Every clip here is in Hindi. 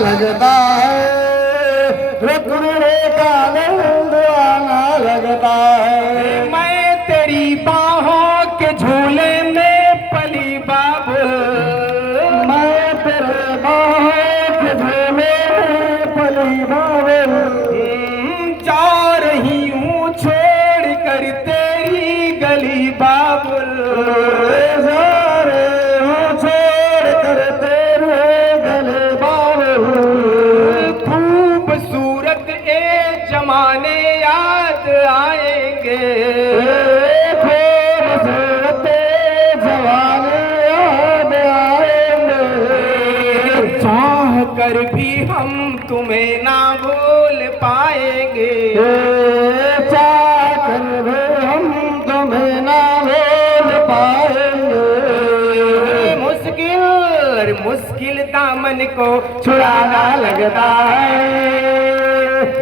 लगता है, रुकने का आनंद आना लगता है। मैं तेरी बाहों के झूले में पली बाबुल, मैं तेरे बाहों के झूले में पली बाबुल, जा रही हूँ छोड़ कर तेरी गली बाबुल, जा रही हूँ छोड़ कर तेरे गले बाबुल। खूबसूरत ए जमाने याद आएंगे, खूबसूरत जवाने याद आएंगे, चाह कर भी हम तुम्हें ना भूल पाएंगे, चाह कर भी हम तुम्हें ना भूल पाएंगे। मुश्किल दामन को छुड़ाना लगता है,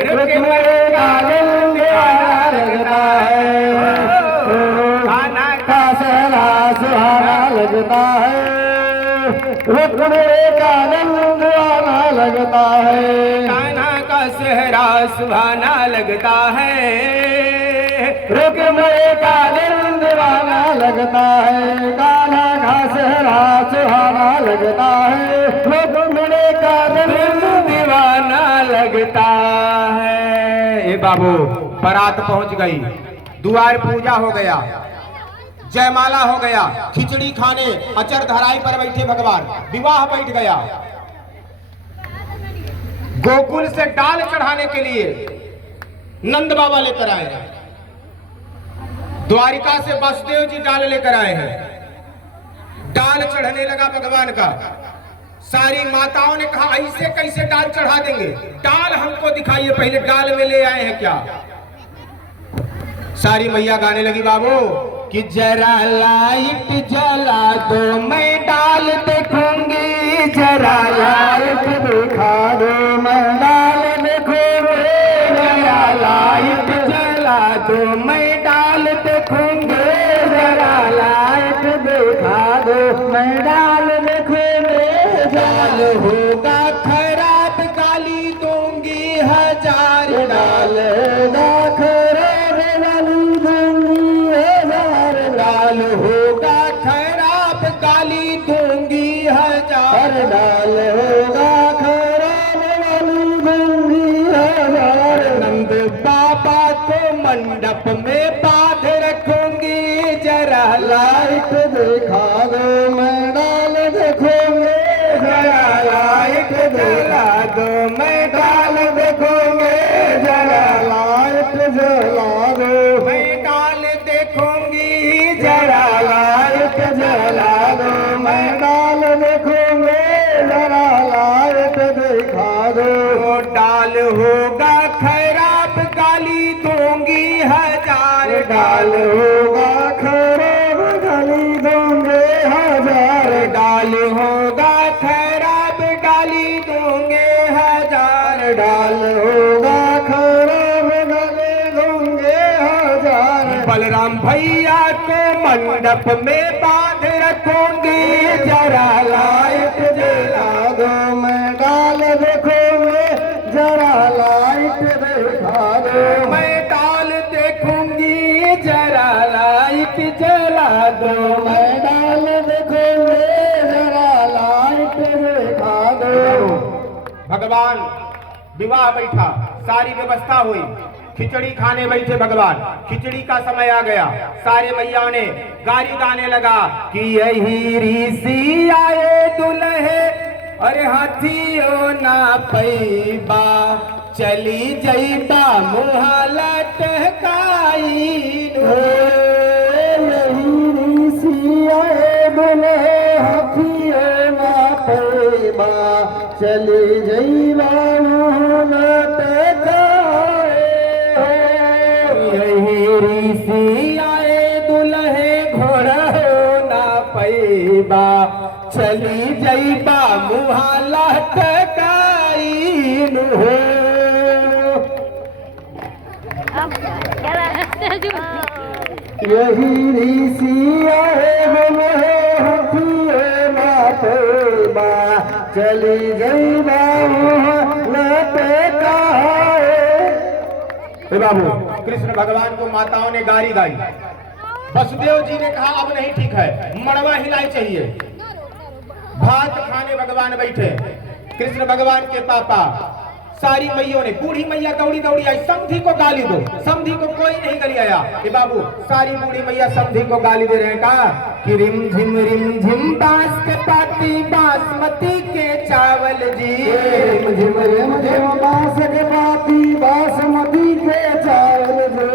रुकने का आनंद आना लगता है, खाना का सहरा सुहाना लगता है, रुकने का आनंद आना लगता है, खाना का सेहरा सुहाना लगता है, रुकने का आनंद आना लगता है, गाना का सहरा सुहाना लगता है, रुकने का आनंद दीवाना लगता है। ए बाबू, बारात पहुंच गई, द्वार पूजा हो गया, जयमाला हो गया, खिचड़ी खाने अचर धराई पर बैठे भगवान, विवाह बैठ गया। गोकुल से डाल चढ़ाने के लिए नंद बाबा लेकर आए हैं, द्वारिका से वसुदेव जी डाल लेकर आए हैं। डाल चढ़ने लगा भगवान का, सारी माताओं ने कहा ऐसे कैसे डाल चढ़ा देंगे, डाल हमको दिखाइए, पहले डाल में ले आए हैं क्या। सारी मैया गाने लगी बाबू कि जरा लाइट जला दो मैं डाल देखूंगी, जरा लाइट दिखा दो मैं डाल देखूंगी, जरा लाइट जला दो मैं डाल देखूंगी, जरा लाइट दिखा दो मैं डाल देखूंगी, डाल होगा खराब गाली दूंगी हजार डाल खराब गाली दूंगी हजार, डाल होगा खराब गाली दूंगी हजार, डाल होगा खराब गाली दूंगी हजार। नंद बाबा को मंडप में बांध रखूंगी, जरा लाइट दिखा दो मैं डाल देखूंगी, जरा लाइट जला दो मैं डाल देखूंगी, जरा लाइट जला दो मैं डाल देखूंगी, जरा लाइट जला दो मैं डाल देखूंगी, जरा लाइट दिखा दो। डाल होगा खराब गाली दूंगी हजार, डाल होगा खराब गाली दूंगे हजार, डाल होगा खराब गाली दूंगे हजार, डाल होगा खराब गाली दूंगे हजार। बलराम भैया को मंडप में बांध रखूंगी, जरा लाइट जला दो मैं डाल देखूंगी, जरा लाइट दिखा दो मैं डाल देखूंगी, जरा लाइट जला दो मैं डाल देखूंगी, जरा लाइट दिखा दो। भगवान विवाह बैठा, सारी व्यवस्था हुई, खिचड़ी खाने बैठे भगवान, खिचड़ी का समय आ गया, सारे मैया ने गारी गाने लगा कि यही ऋषि आए दुल्हे, अरे हाथियों ना पैबा, चली जईबा मुहा लटकाई, यही ऋषि आए दुल्हे हाथियों ना पैबा, चली जईबा मुहा लटकाई। यही ऋषि आए दुल्हे घोड़ा ना पैबा, चली जईबा मुहा लटकाई हो। यही ऋषि आए दुल्हे हाथियों ना पैबा, चली जईबा ए बाबू, कृष्ण भगवान को माताओं ने गारी गाई। वसुदेव जी ने कहा अब नहीं ठीक है, मड़वा हिलाई चाहिए। भात खाने भगवान बैठे, कृष्ण भगवान के पापा सारी मैयों ने, बूढ़ी मैया दौड़ी दौड़ी आई, समधी को गाली दो। समधी को कोई नहीं गली आया। ए बाबू, सारी बूढ़ी मैया समधी को गाली दे रहे हैं। कहा कि रिम झिम बांस के पाती बासमती के चावल जी। रिम झिम बांस के पाती बासमती के चावल जी।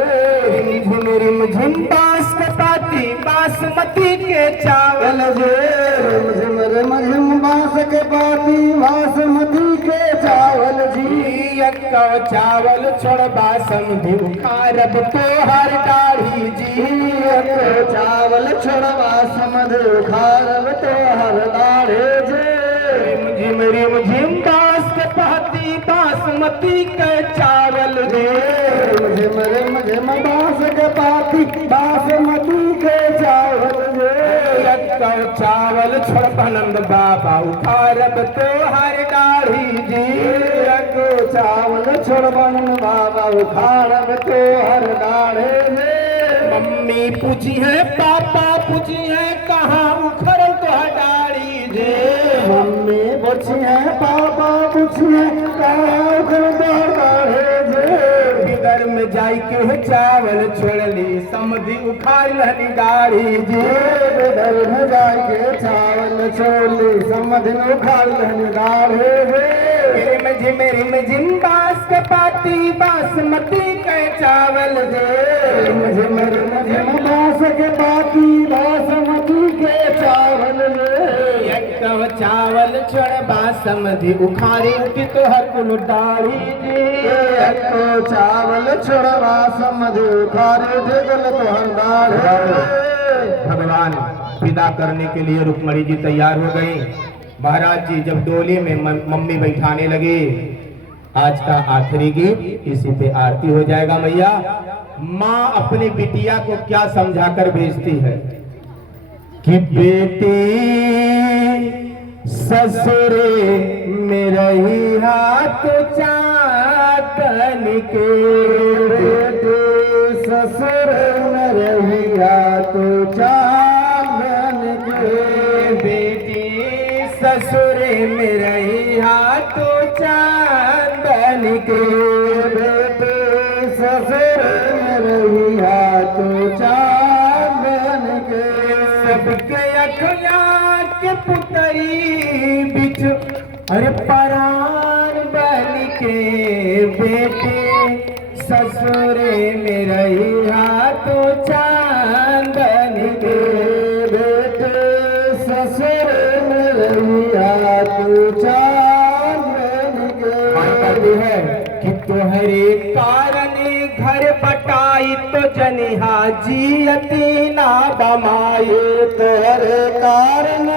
रिम झिम बांस के पाती बासमती के चावल जी। रिम झिम बांस के पाती बासमती के चावल जी। यक्का चावल छोड़बा समधी उखारब तोहर दाढ़ी जी। यक्का चावल छोड़बा समधी उखारब तोहर दाढ़ी जी। रिम झिम बांस के पाती बासमती के चावल जी। रिम झिम बांस के पाती बासमती के चावल जी। यक्का चावल छोड़बा नंद बाबा उखारब तोहर दाढ़ी जी। चावल छोड़बन बाबा उखाड़ब तोहर दाढ़े में। मम्मी पूछी है पापा पूछी है कहाँ उखड़ल तोहर दाढ़ी जे। मम्मी पूछी है पापा पूछी है कहाँ उखड़ल तोहर दाढ़े जे। बिदर में जाई के चावल छोड़ली समधी उखाड़ लहनी दाढ़ी जे। बिदर में जाई के चावल छोड़ली समधी उखाड़ लहनी दाढ़े जे। रिम झिम बांस के पाती बासमती के चावल जे। रिम झिम बांस के पाती बासमती के चावल जे। यक्का चावल छोड़बा समधी उखाड़ी उठी तोहर कुल दाढ़ी जे। यक्का चावल छोड़बा समधी उखाड़ी उठी तोहर दाढ़ी। भगवान विदा करने के लिए रुक्मणी जी तैयार हो गई। महाराज जी जब डोली में मम्मी बैठाने लगे, आज का आखिरी गीत इसी पे आरती हो जाएगा। मैया माँ अपनी बिटिया को क्या समझाकर भेजती है कि बेटी ससुरे में रही हाथ चाकन के। बेटी ससुरे में रही हाथ चाकन के। बेटी ससुरे में रही हाथ चांदन के। बेटे ससुर में रही हाथ चांदन के। सबके अखिया के पुतरी बिच अरे परान बन के। बेटे ससुरे में रही हाथ चांदन के। बेटे ससुर में रही हाथ चांदन के। है कि तोहरे कारण घर बटाई तो जनिहा जियती ना बमाए। तोहरे कारण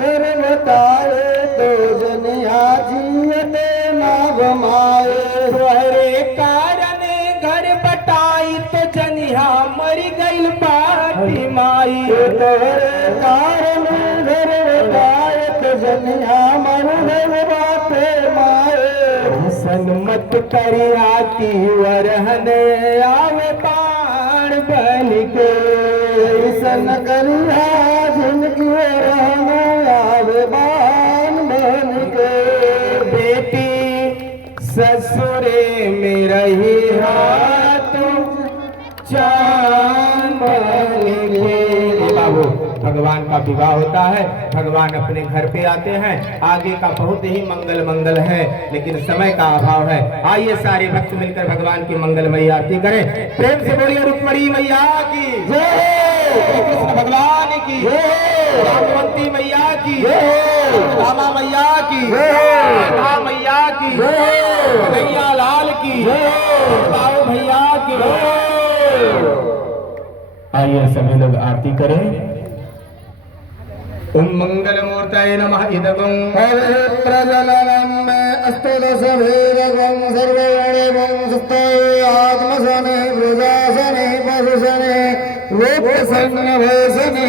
घर बताए तो जनिया जियते ना गमाए। तोहरे कारण घर बटाई तो जनिहा मर गइल बाटी माई। तोहरे कारण घर बताए तो जनिया मर गइल बाटे माए। सन मत करिया की वरहन आवे बाण बन के। सन करिया जिनकी रहना आवे बाण बन के। बेटी ससुरे में रही हाथ चांद बन के। बाबू भगवान का विवाह होता है, भगवान अपने घर पे आते हैं। आगे का बहुत ही मंगल है, लेकिन समय का अभाव है। आइए सारे भक्त मिलकर भगवान की मंगलमयी आरती करें। प्रेम से बोलिए रुक्मणी मैया की जय, कृष्ण भगवान की जय, रामवंती मैया की जय, रामा मैया की जय, राधा मैया की जय, कन्हैया लाल की जय, बाबू भैया की जय। आइए सभी लोग आरती करें। ओम मंगल मूर्तये नमः। इदगं प्रजननम् अस्तुदशभीरगं सर्ववर्णिवं सुस्तये आत्मसने वृजासने पशुसने लोकसन्नभेसने